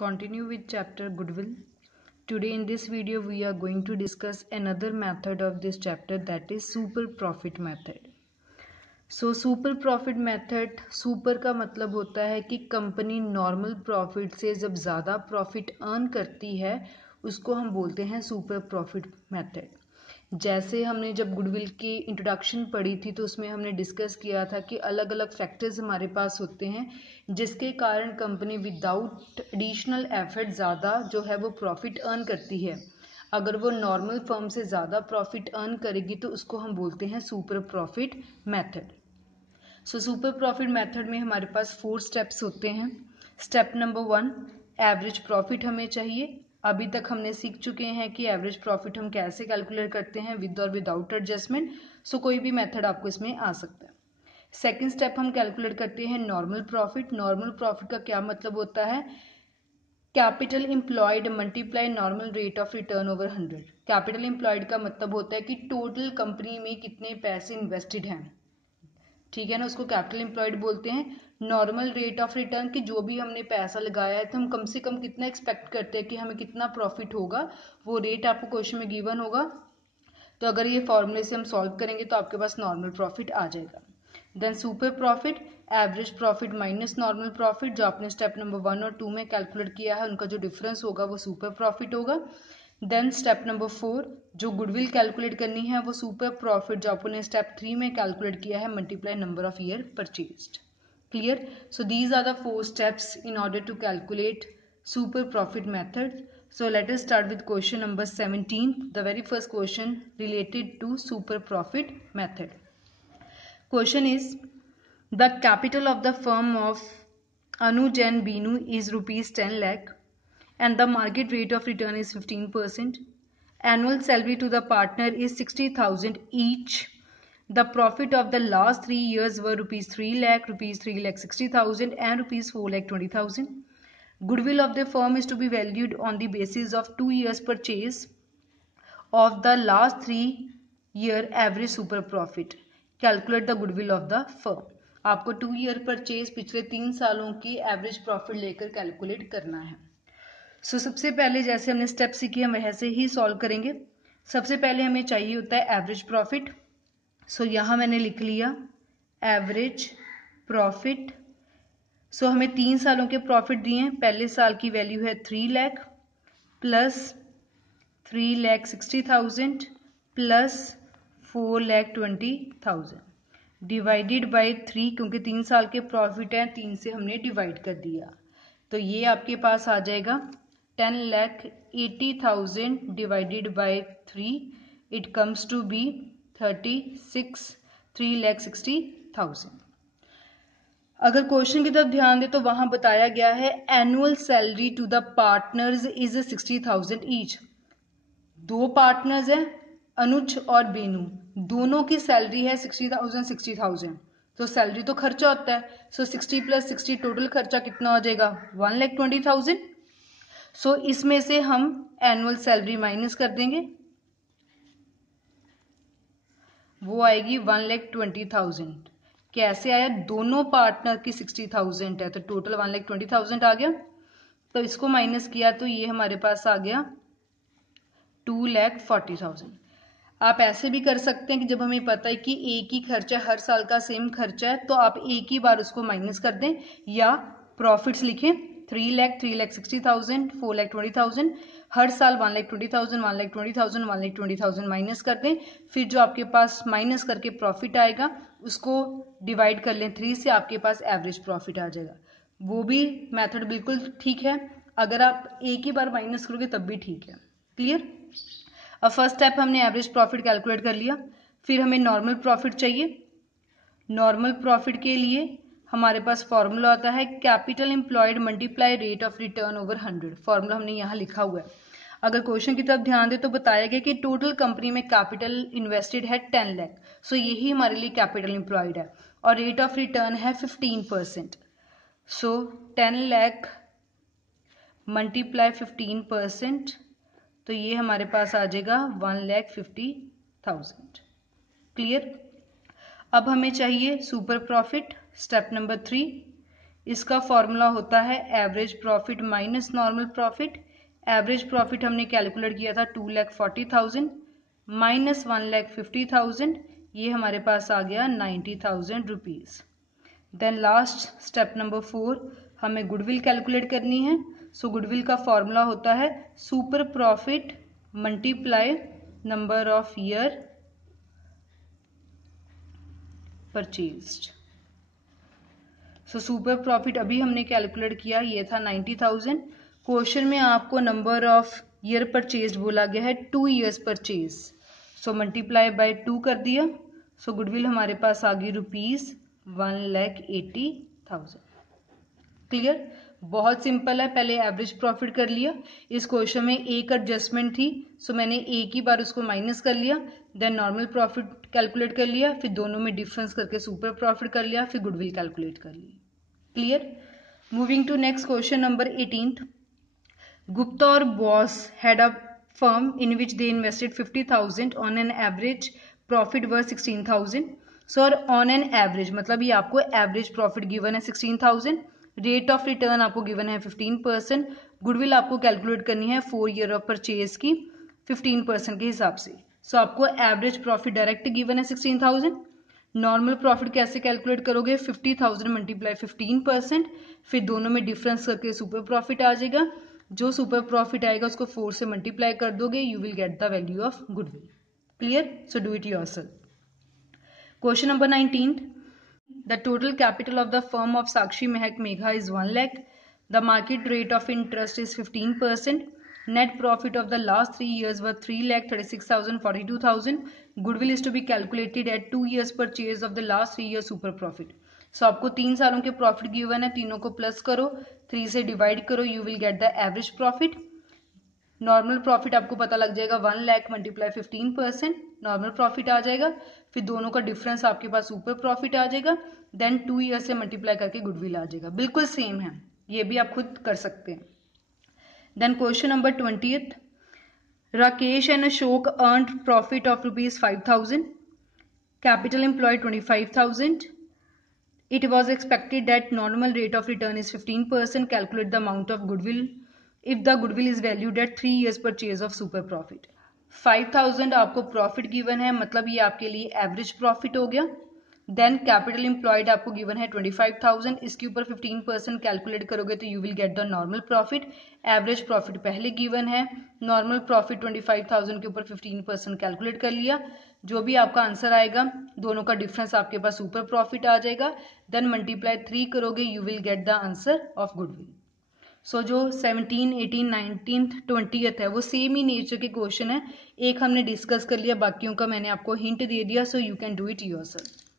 Continue with chapter Goodwill. Today in this video we are going to discuss another method of this chapter, that is super profit method. So super profit method, super का मतलब होता है कि company normal profit से जब ज़्यादा profit earn करती है उसको हम बोलते हैं सुपर प्रॉफिट मेथड। जैसे हमने जब गुडविल की इंट्रोडक्शन पढ़ी थी तो उसमें हमने डिस्कस किया था कि अलग अलग फैक्टर्स हमारे पास होते हैं जिसके कारण कंपनी विदाउट एडिशनल एफर्ट ज़्यादा जो है वो प्रॉफिट अर्न करती है। अगर वो नॉर्मल फर्म से ज़्यादा प्रॉफिट अर्न करेगी तो उसको हम बोलते हैं super profit method. So super profit method में हमारे पास 4 स्टेप्स होते हैं। स्टेप नंबर 1, एवरेज प्रॉफिट हमें चाहिए। अभी तक हमने सीख चुके हैं कि एवरेज प्रॉफिट हम कैसे कैलकुलेट करते हैं, विद और विदाउट एडजस्टमेंट। सो कोई भी मेथड आपको इसमें आ सकता है। सेकेंड स्टेप हम कैलकुलेट करते हैं नॉर्मल प्रॉफिट। नॉर्मल प्रॉफिट का क्या मतलब होता है? Capital employed multiply normal rate of return over 100। Capital employed का मतलब होता है कि टोटल कंपनी में कितने पैसे इन्वेस्टेड हैं, ठीक है ना, उसको कैपिटल एम्प्लॉयड बोलते हैं। नॉर्मल रेट ऑफ रिटर्न की जो भी हमने पैसा लगाया है तो हम कम से कम कितना एक्सपेक्ट करते हैं कि हमें कितना प्रॉफिट होगा, वो रेट आपको क्वेश्चन में गिवन होगा। तो अगर ये फॉर्मूले से हम सॉल्व करेंगे तो आपके पास नॉर्मल प्रॉफिट आ जाएगा। Then super profit, average profit minus normal profit, जो आपने स्टेप नंबर 1 और 2 में कैलकुलेट किया है उनका जो डिफरेंस होगा वो सुपर प्रॉफिट होगा। देन स्टेप नंबर 4, जो गुडविल कैलकुलेट करनी है वो सुपर प्रॉफिट जो आपने स्टेप 3 में कैलकुलेट किया है multiply number of year purchased. Clear? So these are the 4 steps in order to calculate super profit method. So let us start with question number 17. The very first question related to super profit method. Question is, the capital of the firm of Anuj and Binu is rupees 10 lakh and the market rate of return is 15%. Annual salary to the partner is 60,000 each. The profit of the last 3 years were rupees 3 lakh, rupees 3 lakh 60,000 and rupees 4 lakh 20,000. Goodwill of the firm is to be valued on the basis of 2 years purchase of the last 3 year average super profit. Calculate the goodwill of the firm. आपको 2 year purchase पिछले 3 सालों की average profit लेकर calculate करना है। सो सबसे पहले जैसे हमने स्टेप सीखे हम वैसे ही सॉल्व करेंगे। सबसे पहले हमें चाहिए होता है एवरेज प्रॉफिट। सो यहाँ मैंने लिख लिया एवरेज प्रॉफिट। सो हमें 3 सालों के प्रॉफिट दिए हैं। पहले साल की वैल्यू है 3 lakh plus 3 lakh 60,000 plus 4 lakh 20,000 divided by 3, क्योंकि 3 साल के प्रॉफिट है 3 से हमने डिवाइड कर दिया तो ये आपके पास आ जाएगा 10 lakh 80,000 divided by 3, it comes to be 3 lakh 60,000। अगर क्वेश्चन की तरफ ध्यान दे तो वहां बताया गया है annual salary to the partners is 60,000 each. 2 partners हैं अनुज और बेनू, दोनों की सैलरी है 60,000। तो सैलरी तो खर्चा होता है। सो 60 प्लस 60 टोटल खर्चा कितना हो जाएगा 1,20,000। सो इसमें से हम एनुअल सैलरी माइनस कर देंगे, वो आएगी 1,20,000। कैसे आया? दोनों पार्टनर की 60,000 है तो टोटल 1,20,000 आ गया। तो इसको माइनस किया तो ये हमारे पास आ गया 2,40,000। आप ऐसे भी कर सकते हैं कि जब हमें पता है कि एक ही खर्चा हर साल का सेम खर्चा है तो आप एक ही बार उसको माइनस कर दें, या प्रॉफिट्स लिखें 3 लाख 60,000 4 लाख 20,000, हर साल 1,20,000 1,20,000 1,20,000 माइनस कर दें। फिर जो आपके पास माइनस करके प्रॉफिट आएगा उसको डिवाइड कर लें 3 से, आपके पास एवरेज प्रॉफिट आ जाएगा। वो भी मेथड बिल्कुल ठीक है, अगर आप एक ही बार माइनस करोगे तब भी ठीक है। क्लियर? अब फर्स्ट स्टेप हमने एवरेज प्रॉफिट कैलकुलेट कर लिया। फिर हमें नॉर्मल प्रॉफिट चाहिए। नॉर्मल प्रॉफिट के लिए हमारे पास फॉर्मूला होता है capital employed multiply rate of return over 100। Formula हमने यहाँ लिखा हुआ है। अगर क्वेश्चन की तरफ ध्यान दे तो बताया गया कि टोटल कंपनी में कैपिटल इन्वेस्टेड है 10 लाख। सो यही हमारे लिए कैपिटल एम्प्लॉयड है और रेट ऑफ रिटर्न है 15%। सो 10 लाख मल्टीप्लाई 15%, तो ये हमारे पास आ जाएगा 1,50,000। क्लियर? अब हमें चाहिए सुपर प्रॉफिट। स्टेप नंबर 3, इसका फॉर्मूला होता है average profit minus normal profit. Average profit हमने कैलकुलेट किया था 2,40,000 माइनस 1,50,000, ये हमारे पास आ गया 90,000 rupees. Then last step number 4, हमें गुडविल कैलकुलेट करनी है। सो गुडविल का फॉर्मूला होता है super profit multiply number of year purchased. So super profit अभी हमने कैलकुलेट किया, ये था 90,000। क्वेश्चन में आपको नंबर ऑफ ईयर परचेज बोला गया है 2 years purchase, so multiply by 2 कर दिया। सो गुडविल हमारे पास आ गई ₹1,80,000। क्लियर? बहुत सिंपल है। पहले एवरेज प्रॉफिट कर लिया, इस क्वेश्चन में एक एडजस्टमेंट थी, सो मैंने एक ही बार उसको माइनस कर लिया। देन नॉर्मल प्रॉफिट कैलकुलेट कर लिया, फिर दोनों में डिफरेंस करके सुपर प्रॉफिट कर लिया, फिर गुडविल कैलकुलेट कर ली। Clear? Moving to next question number 18। Gupta or Boss had a firm in which they invested 50,000 on an average profit was 16,000. So on an average मतलब ये आपको एवरेज प्रॉफिट गिवन है 16,000, rate of return आपको given है 15%, goodwill आपको calculate करनी है 4 year of purchase की 15% के हिसाब से। सो आपको एवरेज प्रॉफिट डायरेक्ट गिवन है 16,000। नॉर्मल प्रॉफिट कैसे कैलकुलेट करोगे? 50,000 मल्टीप्लाई 15%, फिर दोनों में डिफरेंस करके सुपर प्रॉफिट आ जाएगा। जो सुपर प्रॉफिट आएगा उसको 4 से मल्टीप्लाई कर दोगे, you will get the value of goodwill. Clear? So do it yourself. Question number 19। The total capital of the firm of Sakshi Mehak Megha is 1 lakh. The market rate of interest is 15%. Net profit of the last 3 years were 3,36,000, 42,000. Goodwill is to be calculated at 2 years purchase of the last 3 years super profit. So आपको 3 सालों के profit given है, तीनों को plus करो, 3 से divide करो, you will get the average profit. Normal profit आपको पता लग जाएगा 1 लाख मल्टीप्लाई 15%, नॉर्मल प्रॉफिट आ जाएगा, फिर दोनों का डिफरेंस आपके पास सुपर प्रॉफिट आ जाएगा, देन 2 ईयर से मल्टीप्लाई करके गुडविल आ जाएगा। बिल्कुल सेम है, ये भी आप खुद कर सकते हैं। Then question number 20th. Rakesh and Ashok earned profit of ₹5,000. Capital employed 25,000. It was expected that normal rate of return is 15%. Calculate the amount of goodwill if the goodwill is valued at 3 years purchase of super profit. 5,000 आपको profit given है, मतलब ये आपके लिए average profit हो गया। Then capital employed आपको given है 25,000, इसके ऊपर 15% कैलकुलेट करोगे तो you will get the normal profit. Average profit पहले गिवन है, नॉर्मल प्रॉफिट 25,000 के ऊपर 15% कैलकुलेट कर लिया। जो भी आपका आंसर आएगा, दोनों का डिफरेंस आपके पास सुपर प्रॉफिट आ जाएगा, देन मल्टीप्लाई 3 करोगे, you will get the answer of goodwill. So जो 17, 18, 19, 20th है वो सेम ही नेचर के क्वेश्चन है। एक हमने डिस्कस कर लिया, बाकियों का मैंने आपको हिंट दे दिया, so you can do it yourself.